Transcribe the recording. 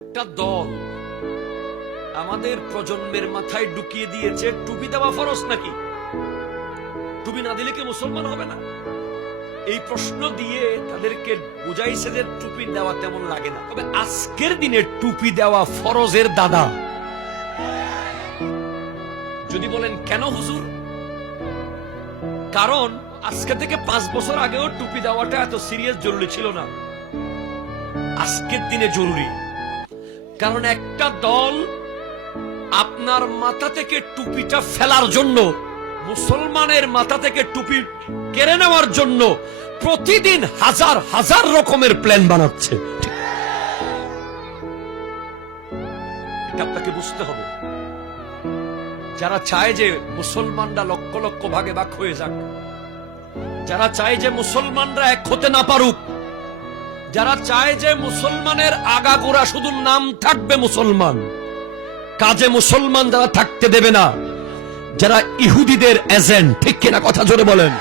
একটা দল আমাদের প্রজন্মের মাথায় ঢুকিয়ে দিয়েছে, টুপি দেওয়া ফরজ নাকি? টুপি না দিলে কি মুসলমান হবে না? এই প্রশ্ন দিয়ে তাদেরকে বুঝাইছে যে টুপি দেওয়া তেমন লাগে না। তবে আজকের দিনে টুপি দেওয়া ফরজের দাদা। যদি বলেন, কেন হুজুর? কারণ আজকে থেকে পাঁচ বছর আগেও টুপি দেওয়াটা এত সিরিয়াস জরুরি ছিল না। আজকের দিনে জরুরি। কারণ একটা দল আপনার মাথা থেকে টুপিটা ফেলার জন্য, মুসলমানের মাথা থেকে টুপি কেড়ে নেওয়ার জন্য প্রতিদিন হাজার হাজার রকমের প্ল্যান বানাচ্ছে। এটা আপনাকে বুঝতে হবে। যারা চায় যে মুসলমানরা লক্ষ লক্ষ ভাগে ভাগ হয়ে যাক, যারা চায় যে মুসলমানরা এক হতে না পারুক যারা চায় যে মুসলমানের আগাগোড়া শুধু নাম থাকবে মুসলমান, কাজে মুসলমান যারা থাকতে দেবে না, যারা ইহুদিদের এজেন্ট ঠিক কিনা কথা জোরে বলেন।